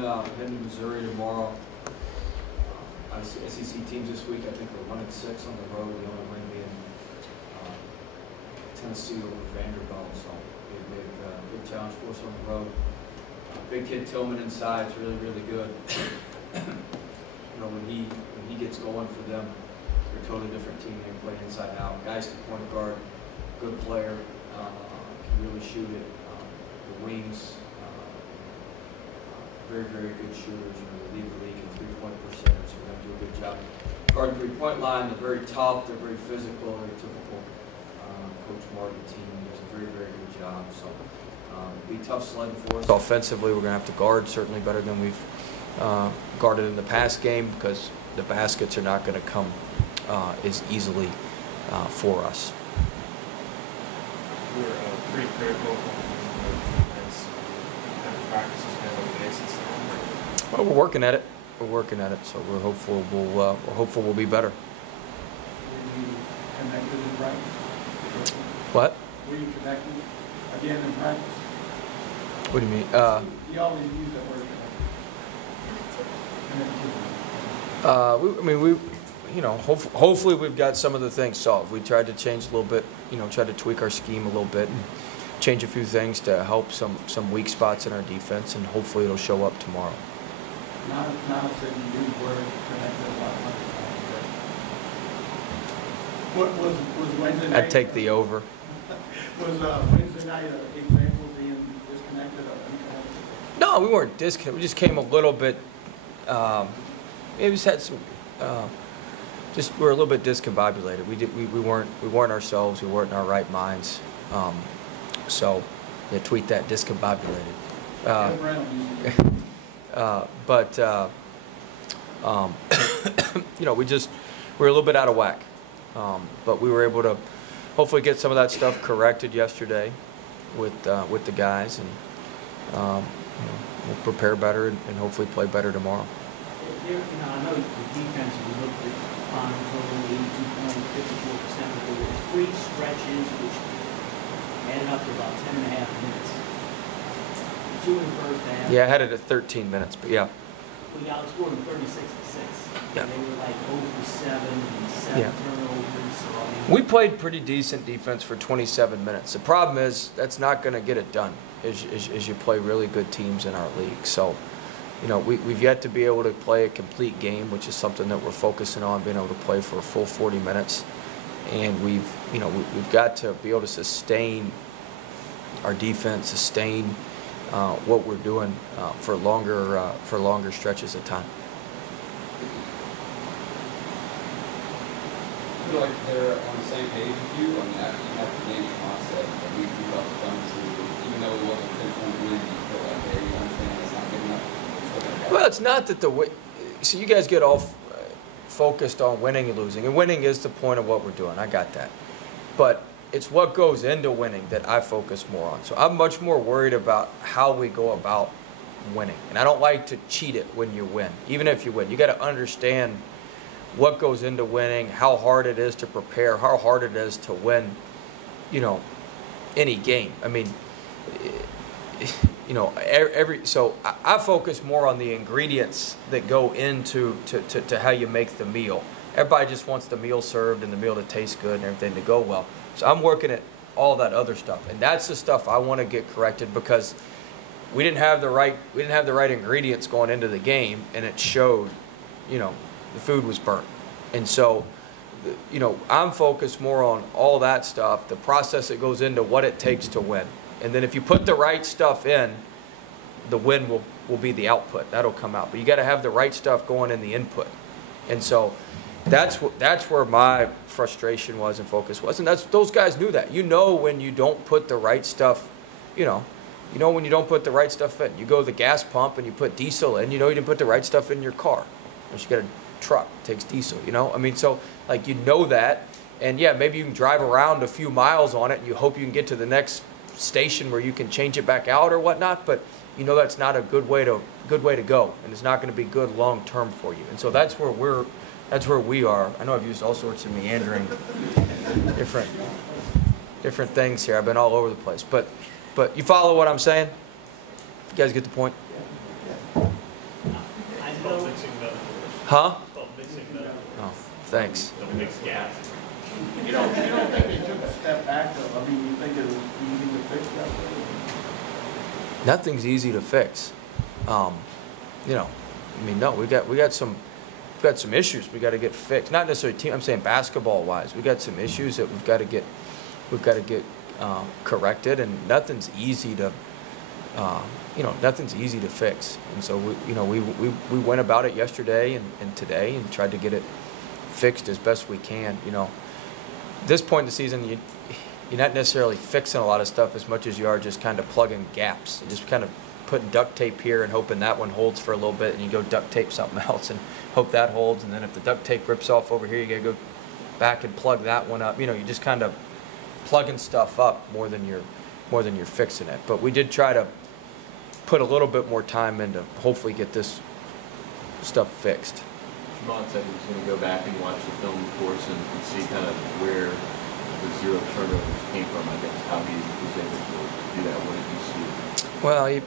heading to Missouri tomorrow. SEC teams this week, I think we're 1-6 on the road. The only win being Tennessee over Vanderbilt. So a big challenge for us on the road. Big kid Tillman inside is really, really good. You know, when he gets going for them, they're a totally different team. They play inside out. Guys to point guard, good player, can really shoot it. The wings, very, very good shooters. You know, they lead the league in three-point percentage, so we're going to do a good job. Guard three-point line, they're very tough, they're very physical, very typical Coach Martin team. He does a very, very good job. So be tough sledding for us. Offensively, we're going to have to guard certainly better than we've guarded in the past game, because the baskets are not going to come as easily for us. We're pretty critical as kind of practices been on the basis. Well, we're working at it. We're working at it, so we're hopeful we'll be better. Were you connected in practice? What? Were you connected again in practice? What do you mean? You always use that word connected. You know, hopefully we've got some of the things solved. We tried to change a little bit, you know, tried to tweak our scheme a little bit and change a few things to help some weak spots in our defense, and hopefully it'll show up tomorrow. Now said you use the word connected a lot. What was Wednesday night? I'd take the over. Was Wednesday night an example of being disconnected? No, we weren't disconnected. We just came a little bit. We just had some. We're a little bit discombobulated. We weren't ourselves. We weren't in our right minds. So, yeah, tweet that, discombobulated. You know, we're a little bit out of whack. But we were able to hopefully get some of that stuff corrected yesterday with the guys, and you know, we'll prepare better and hopefully play better tomorrow. You know, I know the defense, we looked at final total 82.54%, but there were 3 stretches which added up to about 10.5 minutes. 2 in the first half. Yeah, I had it at 13 minutes, but yeah. We outscored them 36-6. Yeah. They were like 0 for 7 and 7 turnovers. So, I mean, We played pretty decent defense for 27 minutes. The problem is that's not going to get it done as you play really good teams in our league. So, you know, we've yet to be able to play a complete game, which is something that we're focusing on, being able to play for a full 40 minutes. And we've got to be able to sustain our defense, sustain what we're doing for longer stretches of time. I feel like they're on the same page with you. I mean, after the game concept, we got done to, even though it wasn't a 10-point win, you feel like, hey, you understand it's not good enough. Well, it's not that so you guys get all focused on winning and losing, and winning is the point of what we're doing. I got that. But it's what goes into winning that I focus more on. So I'm much more worried about how we go about winning. And I don't like to cheat it when you win. Even if you win, you got to understand what goes into winning, how hard it is to prepare, how hard it is to win, you know, any game. I mean, you know, so I focus more on the ingredients that go into to how you make the meal. Everybody just wants the meal served and the meal to taste good and everything to go well. So I'm working at all that other stuff, and that's the stuff I want to get corrected, because we didn't have the right ingredients going into the game, and it showed. You know, the food was burnt, and so, you know, I'm focused more on all that stuff, the process that goes into what it takes to win. And then if you put the right stuff in, the win will be the output. That'll come out. But you got to have the right stuff going in the input. And so that's where my frustration was and focus was. And those guys knew that. You know when you don't put the right stuff, you know when you don't put the right stuff in. You go to the gas pump and you put diesel in, you know you didn't put the right stuff in your car. Unless you got a truck, it takes diesel, you know? I mean, so, like, you know that. And, yeah, maybe you can drive around a few miles on it and you hope you can get to the next station where you can change it back out or whatnot, but you know that's not a good way to go, and it's not going to be good long term for you. And so that's where we are. I know I've used all sorts of meandering different things here. I've been all over the place, but you follow what I'm saying? You guys get the point? Huh? It's called mixing the, Oh, thanks. the mixed gas. You don't think they took a step back though? I mean, you think it was easy to fix that way? Nothing's easy to fix. You know, I mean, no, we got some issues we got to get fixed. Not necessarily team. I'm saying basketball wise, we got some issues that we've got to get corrected, and nothing's easy to. Nothing's easy to fix. And so we went about it yesterday and today and tried to get it fixed as best we can. You know, at this point in the season, you're not necessarily fixing a lot of stuff as much as you are just kind of plugging gaps. You're just kind of putting duct tape here and hoping that one holds for a little bit, and you go duct tape something else and hope that holds. And then if the duct tape rips off over here, you gotta go back and plug that one up. You know, you're just kind of plugging stuff up more than you're fixing it. But we did try to put a little bit more time into hopefully get this stuff fixed. Shimon said he was going to go back and watch the film, of course, and see kind of where the zero turnovers came from. I guess how he was able to do that. What did you see? Well, he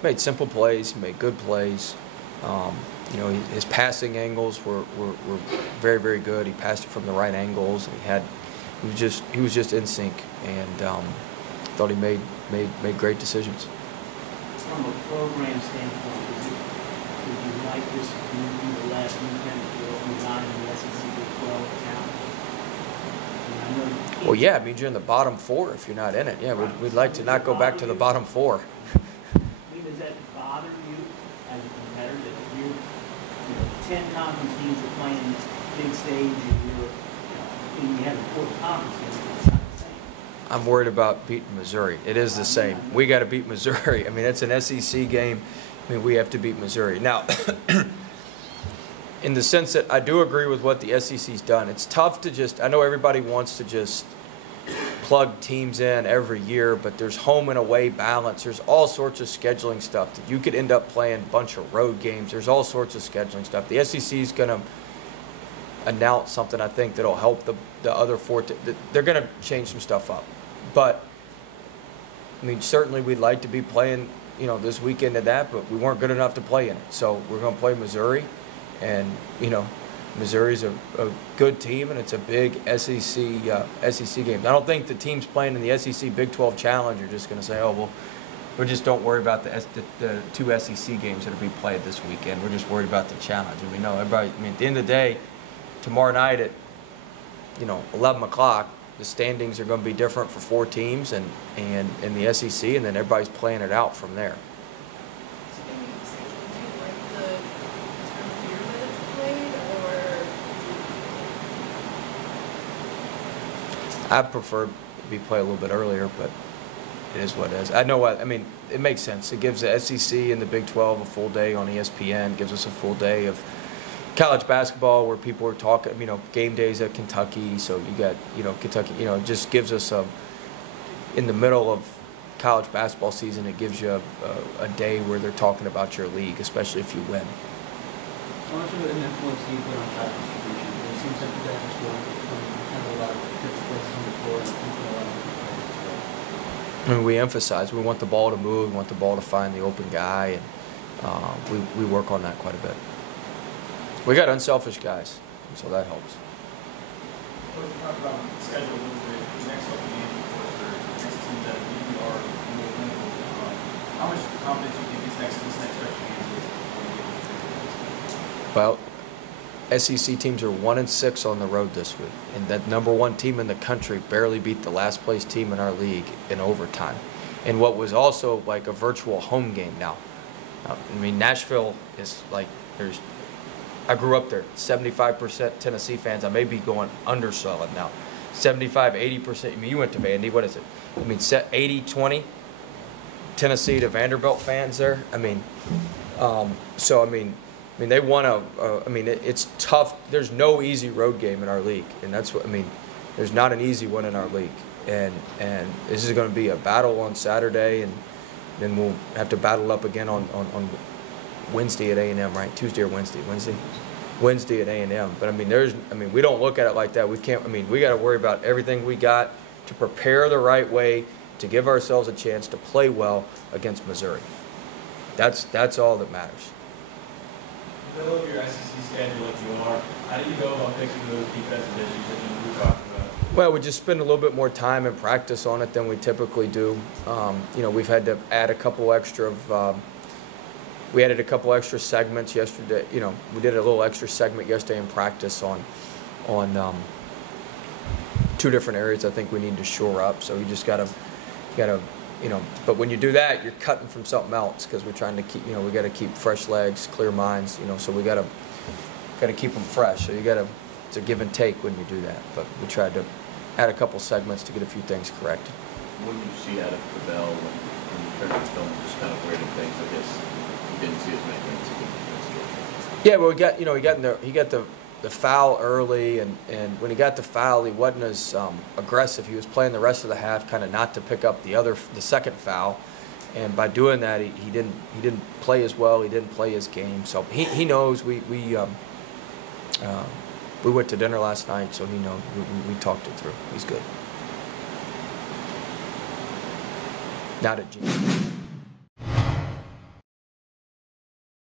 made simple plays. He made good plays. You know, his passing angles were very, very good. He passed it from the right angles, and he was just in sync, and thought he made great decisions. From a program standpoint, would you like this to be the last weekend that you're only not in the SEC Big 12 challenge? I mean, I know Well, yeah, I mean, you're in the bottom four if you're not in it. Yeah, we'd like to not go back to the bottom four. I mean, does that bother you as a competitor that if you're 10 conference teams are playing big stage and you have important conference games, it's not the same? I'm worried about beating Missouri. It is the same. We got to beat Missouri. I mean, it's an SEC game. I mean, we have to beat Missouri. Now, in the sense that I do agree with what the SEC's done, it's tough to just, I know everybody wants to just plug teams in every year, but there's home and away balance. There's all sorts of scheduling stuff that you could end up playing a bunch of road games. There's all sorts of scheduling stuff. The SEC's going to announce something, I think, that'll help the other four. They're going to change some stuff up. But, I mean, certainly we'd like to be playing, you know, this weekend at that, but we weren't good enough to play in it. So we're going to play Missouri, and, you know, Missouri's a good team, and it's a big SEC game. I don't think the teams playing in the SEC Big 12 Challenge are just going to say, oh, well, we just don't worry about the two SEC games that will be played this weekend. We're just worried about the challenge. And we know everybody, I mean, at the end of the day, tomorrow night at, 11 o'clock, the standings are going to be different for four teams and in the SEC, and then everybody's playing it out from there. I prefer we play a little bit earlier, but it is what it is. I know what I mean. It makes sense. It gives the SEC and the Big 12 a full day on ESPN. Gives us a full day of college basketball where people are talking. Game days at Kentucky. So you got Kentucky. It just gives us in the middle of college basketball season. It gives you a day where they're talking about your league, especially if you win. How much of an influence do you put on shot distribution? It seems like you guys are scoring from kind of a lot of different places on the floor and thinking a lot of different places. I mean, we emphasize we want the ball to move, we want the ball to find the open guy, and we work on that quite a bit. We got unselfish guys, so that helps. Let's talk about the schedule a little bit. The next couple of games, of course, are next teams that you are more winnable. How much confidence do you think this next stretch of games is? Well, SEC teams are 1-6 on the road this week, and that #1 team in the country barely beat the last place team in our league in overtime, in what was also like a virtual home game now. I mean, Nashville is like I grew up there. 75% Tennessee fans. I may be going underselling now. 75, 80%. I mean, you went to Vandy. What is it? I mean, 80-20 Tennessee to Vanderbilt fans there. I mean, so I mean, they want to. I mean, it's tough. There's no easy road game in our league, and that's what I mean. There's not an easy one in our league, and this is going to be a battle on Saturday, and then we'll have to battle up again on Wednesday at A&M, right? Tuesday or Wednesday? Wednesday at A&M. But I mean, we don't look at it like that. We can't. I mean, we got to worry about everything we got to prepare the right way to give ourselves a chance to play well against Missouri. That's all that matters. middle of your SEC schedule like you are, how do you go about fixing those defensive issues that you were talking about? Well, we just spend a little bit more time and practice on it than we typically do. You know, we've had to add a couple extra of. We added a couple extra segments yesterday. You know, we did a little extra segment yesterday in practice on two different areas I think we need to shore up. So you just gotta, you know. But when you do that, you're cutting from something else because we're trying to keep. You know, we got to keep fresh legs, clear minds. You know, so we gotta keep them fresh. So you gotta. It's a give and take when you do that. But we tried to add a couple segments to get a few things corrected. What did you see out of Cabell when you turned the film, just kind of weirding things? I guess you didn't see as many things against Georgia. Yeah, well, he got the foul early, and when he got the foul, he wasn't as aggressive. He was playing the rest of the half, kind of not to pick up the second foul, and by doing that, he didn't play as well. He didn't play his game, so he knows we went to dinner last night, so he knows we talked it through. He's good. Not at G.